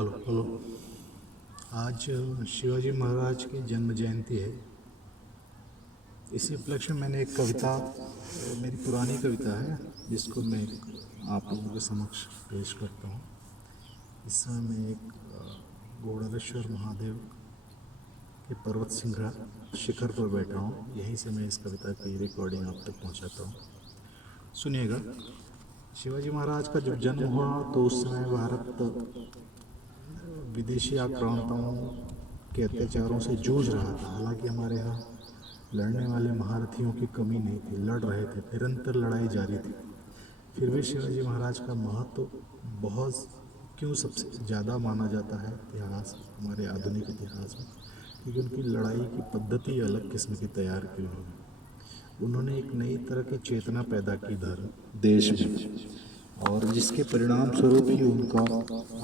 Hello hello. आज शिवाजी महाराज की जन्म जयंती है। इसी उपलक्ष्य में मैंने एक कविता, मेरी पुरानी कविता है, जिसको मैं आप लोगों के समक्ष पेश करता हूँ। इस समय मैं एक गोड़ावेश्वर महादेव के पर्वत सिंघा शिखर पर बैठा हूँ। यहीं से मैं इस कविता की रिकॉर्डिंग आप तक पहुँचाता हूँ। सुनिएगा। शिवाजी महाराज का जब जन्म हुआ तो उस समय भारत विदेशी आक्रांताओं के अत्याचारों से जूझ रहा था। हालांकि हमारे यहाँ लड़ने वाले महारथियों की कमी नहीं थी, लड़ रहे थे, निरंतर लड़ाई जारी थी। फिर भी शिवाजी महाराज का महत्व बहुत क्यों सबसे ज़्यादा माना जाता है इतिहास, हमारे आधुनिक इतिहास में, क्योंकि उनकी लड़ाई की पद्धति अलग किस्म की तैयार की उन्होंने एक नई तरह की चेतना पैदा की धर्म देश में, और जिसके परिणाम स्वरूप ही उनका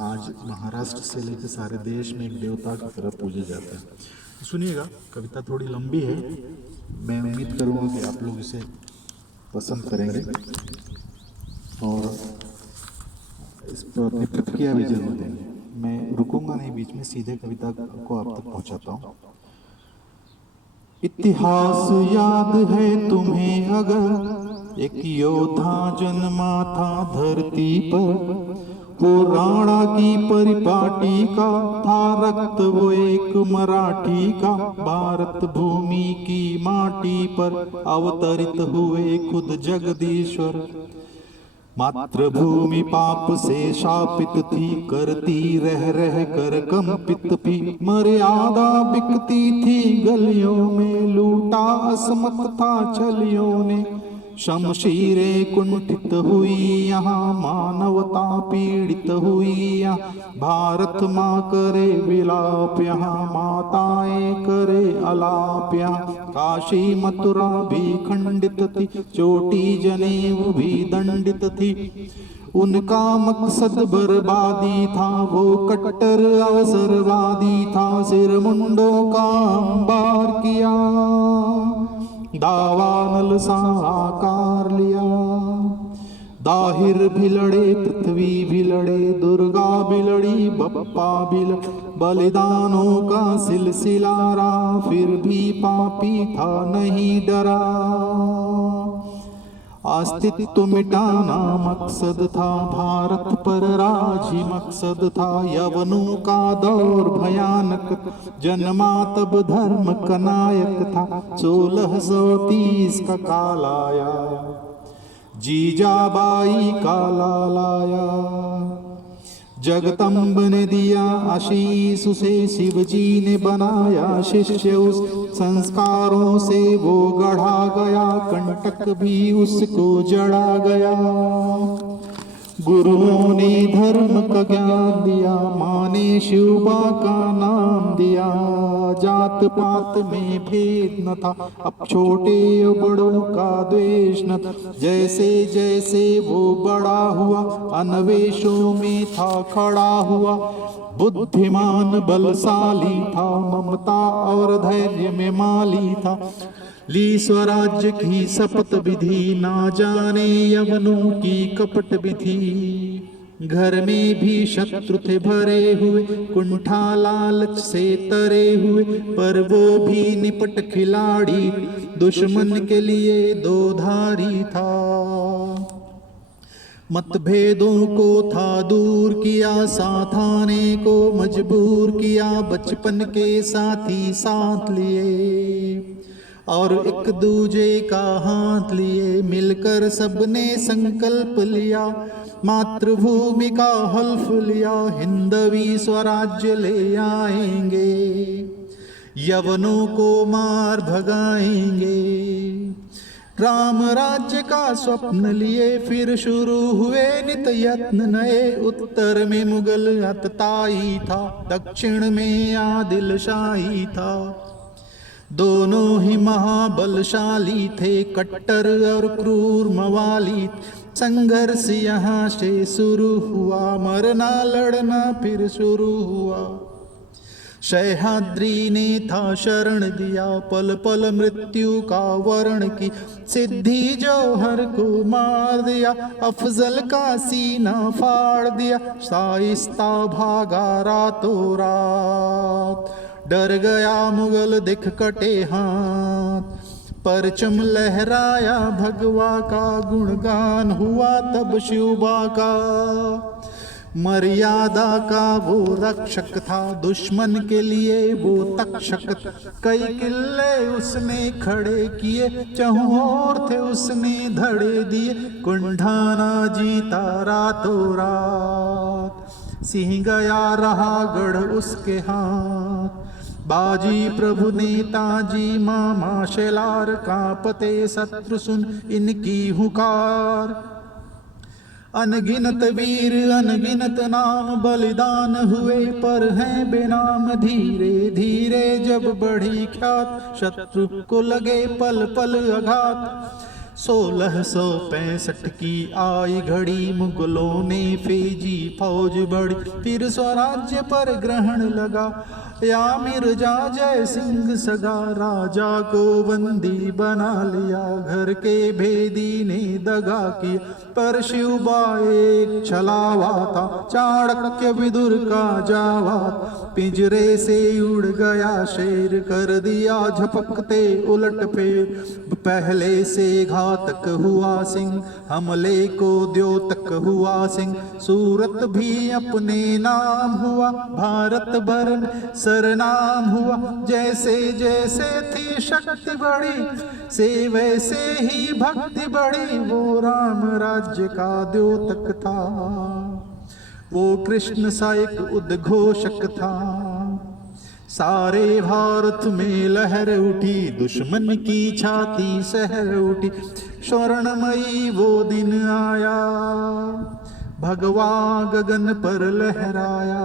आज महाराष्ट्र से लेकर सारे देश में एक देवता की तरह पूजा जाता है। सुनिएगा, कविता थोड़ी लंबी है। मैं उम्मीद करूँगा कि आप लोग इसे पसंद करेंगे और इस पर अपनी प्रतिक्रिया भी जरूर देंगे। मैं रुकूंगा नहीं, बीच में सीधे कविता को आप तक पहुँचाता हूँ। इतिहास याद है तुम्हें अगर, एक योद्धा जन्मा था धरती पर। वो राणा की परिपाटी का था रक्त, वो एक मराठी का। भारत भूमि की माटी पर अवतरित हुए खुद जगदीश्वर। मातृभूमि पाप से शापित थी, करती रह रह कर कंपित भी। मर्यादा बिकती थी गलियों में, लूटा असमत था छलियों ने। शमशीरें कुंठित हुई यहाँ, मानवता पीड़ित हुई यहाँ। भारत माँ करे विलाप यहाँ, माताएं करे अलाप यहाँ। काशी मथुरा भी खंडित थी, चोटी जनेऊ भी दंडित थी। उनका मकसद बर्बादी था, वो कट्टर अवसरवादी था। सिर मुंडों का अंबार किया, दावानल सा आकार लिया। दाहिर भी लड़े, पृथ्वी भी लड़े, दुर्गा भी लड़ी, बप्पा भी लड़े। बलिदानों का सिलसिला रहा, फिर भी पापी था नहीं डरा। अस्तित्व मिटाना मकसद था, भारत पर राज ही मकसद था। यवनों का दौर भयानक, जन्मा तब धर्म का नायक था। 1630 का काल आया, जीजाबाई का लाल आया। जगदम्ब ने दिया आशीष उसे, शिव जी ने बनाया शिष्य उस। संस्कारों से वो गढ़ा गया, कंटक भी उसको जड़ा गया। गुरुओं ने धर्म का ज्ञान दिया, माँ ने शिवबा का नाम दिया। जात पात में भेद न था, अब छोटे बड़ों का द्वेष न था। जैसे जैसे वो बड़ा हुआ, अन्वेषों में था खड़ा हुआ। बुद्धिमान बलशाली था, ममता और धैर्य में माली था। ली स्वराज्य की शपथ विधि, ना जाने यवनों की कपट विधि। घर में भी शत्रु थे भरे हुए, कुंठा लालच से तरे हुए। पर वो भी निपट खिलाड़ी, दुश्मन के लिए दो धारी था। मतभेदों को था दूर किया, साथ आने को मजबूर किया। बचपन के साथी साथ लिए और एक दूजे का हाथ लिए। मिलकर सबने संकल्प लिया, मातृभूमि का हल्फ लिया। हिंदवी स्वराज्य ले आएंगे, यवनों को मार भगाएंगे। राम राज्य का स्वप्न लिए फिर शुरू हुए नित यत्न नए। उत्तर में मुगल अतताई था, दक्षिण में आदिल शाही था। दोनों ही महाबलशाली थे, कट्टर और क्रूर मवाली। संघर्ष यहाँ से शुरू हुआ, मरना लड़ना फिर शुरू हुआ। सह्याद्री ने था शरण दिया, पल पल मृत्यु का वर्ण की, सिद्धि जौहर को मार दिया, अफजल का सीना फाड़ दिया, शाइस्ता भागा रातों रात, डर गया मुगल दिख कटे हाथ, परचम लहराया भगवा का, गुणगान हुआ तब शिवबा का, मर्यादा का वो रक्षक था, दुश्मन के लिए वो तक्षक, कई किले उसने खड़े किए, चहुं ओर थे उसने धड़े दिए, कुंढाना जीता रातों रात, सिंह गया रहा गढ़ उसके हाथ, बाजी प्रभु नेताजी मामा शेलार कांपते शत्रु सुन इनकी हुकार, अनगिनत वीर अनगिनत नाम बलिदान हुए पर हैं बेनाम, धीरे धीरे जब बढ़ी ख्यात, शत्रु को लगे पल पल आघात, 1665 की आई घड़ी, मुगलों ने फेजी फौज बढ़ी, फिर स्वराज्य पर ग्रहण लगा, या मिर्जा जय सिंह सगा, राजा को बंदी बना लिया, घर के भेदी ने दगा किया, पर शिवबा एक छलावा था, चाणक्य विदुर का जावा, पिंजरे से उड़ गया शेर, कर दिया झपकते उलट फेर, पहले से घातक हुआ सिंह, हमले को द्योतक हुआ सिंह, सूरत भी अपने नाम हुआ, भारत भर में सरनाम हुआ, जैसे जैसे थी शक्ति बढ़ी, से वैसे ही भक्ति बढ़ी, वो राम राज्य का द्योतक था, वो कृष्ण सा एक उद्घोषक था, सारे भारत में लहर उठी, दुश्मन की छाती सहर उठी, स्वर्णमयी वो दिन आया, भगवा गगन पर लहराया,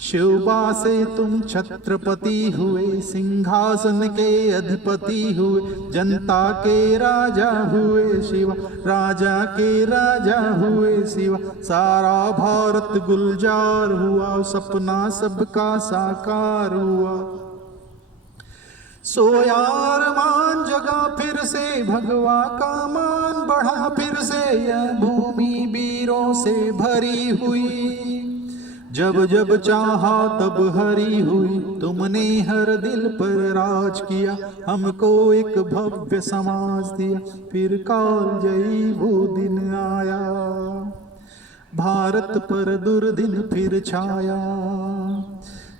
शिवबा से तुम छत्रपति हुए, सिंहासन के अधिपति हुए, जनता के राजा हुए शिवा, राजा के राजा हुए शिवा, सारा भारत गुलजार हुआ, सपना सबका साकार हुआ, सोयार मान जगा फिर से, भगवा का मान बढ़ा फिर से, यह भूमि वीरों से भरी हुई, जब जब चाहा तब हरी हुई, तुमने हर दिल पर राज किया, हमको एक भव्य समाज दिया, फिर काल जयी वो दिन आया, भारत पर दुर्दिन फिर छाया,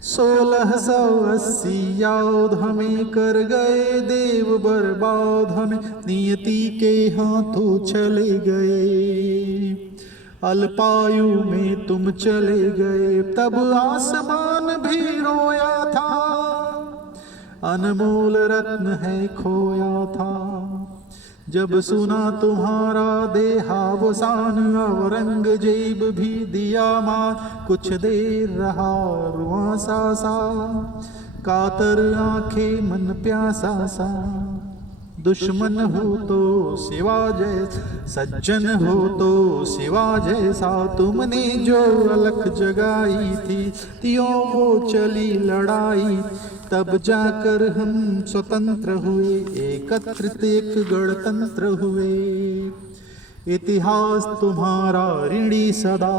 1680 याद हमें कर गए देव बर्बाद, हमें नियति के हाथों चले गए, अल्पायु में तुम चले गए, तब आसमान भी रोया था, अनमोल रत्न है खोया था, जब सुना तुम्हारा देहावसान, औरंगजेब भी दिया मार, कुछ देर रहा रुआ सा सा, कातर आंखें मन प्यासा सा, दुश्मन हो तो सिवा जैसा, सज्जन हो तो सिवा जैसा, तुमने जो अलख जगाई थी, त्यों वो चली लड़ाई, तब जाकर हम स्वतंत्र हुए, एकत्रित एक गणतंत्र हुए, इतिहास तुम्हारा ऋणी सदा,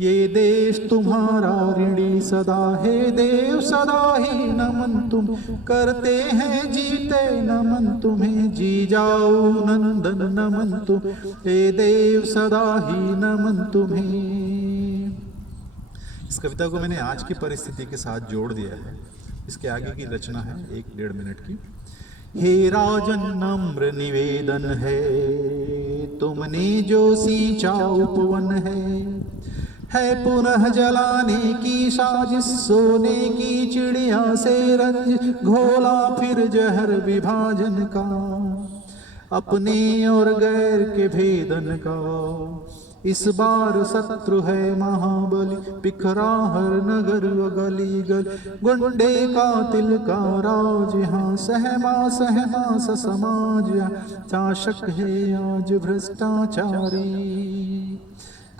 ये देश तुम्हारा ऋणी सदा, हे देव सदा ही नमन तुम करते हैं, जीते नमन तुम्हें, जी जाओ नंदन नमन तुम, हे देव सदा ही नमन तुम्हें। इस कविता को मैंने आज की परिस्थिति के साथ जोड़ दिया है। इसके आगे की रचना है 1-1.5 मिनट की। हे राजन नम्र निवेदन है, तुमने जो सींचा उपवन है पुनः जलाने की साजिश, सोने की चिड़िया से रंज घोला फिर जहर विभाजन का, अपने और गैर के भेदन का, इस बार शत्रु है महाबली, बिखरा हर नगर गली गली, गुंडे कातिल का राज यहाँ, सहमा सहमा सा समाज यहाँ, शासक है आज भ्रष्टाचारी,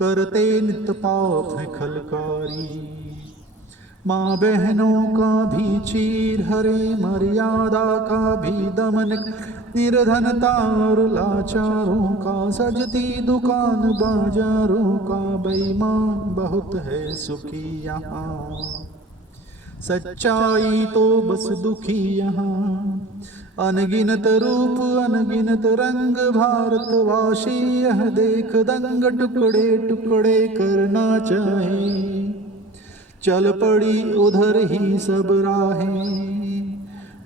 करते नित पाप है खलकारी, माँ बहनों का भी चीर हरे, मर्यादा का भी दमन, निर्धनता और लाचारों का सजती दुकान बाजारों का, बेईमान बहुत है सुखी यहाँ, सच्चाई तो बस दुखी यहाँ, अनगिनत रूप अनगिनत रंग भारतवासी यह देख दंग टुकड़े टुकड़े करना चाहे, चल पड़ी उधर ही सब राहें,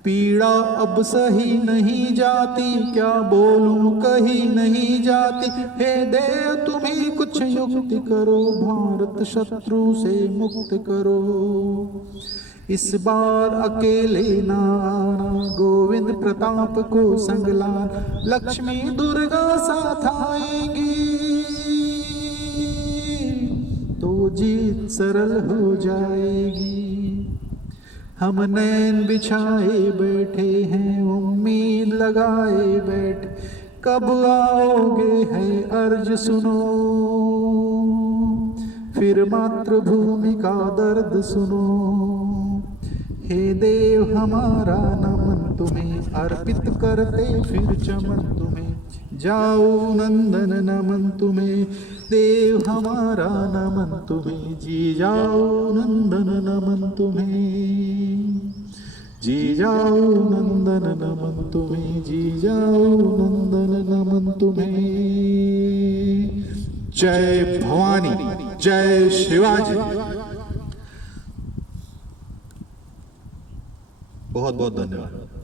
पीड़ा अब सही नहीं जाती, क्या बोलूं कहीं नहीं जाती, हे देव तुम ही कुछ युक्ति करो, भारत शत्रु से मुक्त करो, इस बार अकेले ना आना, गोविंद प्रताप को संग लाना, लक्ष्मी दुर्गा साथ आएंगी तो जीत सरल हो जाएगी, हम नैन बिछाए बैठे हैं, उम्मीद लगाए बैठे, कब आओगे है अर्ज सुनो, फिर मातृभूमि का दर्द सुनो, हे देव हमारा नमन तुम्हें, अर्पित करते फिर चमन तुम्हें, जाओ नंदन नमन तुम्हें, देव हमारा नमन तुम्हें, जी जाओ नंदन नमन तुम्हें, जी जाओ नंदन नमन तुम्हें, जी जाओ नंदन नमन तुम्हें। जय भवानी, जय शिवाजी। बहुत बहुत धन्यवाद।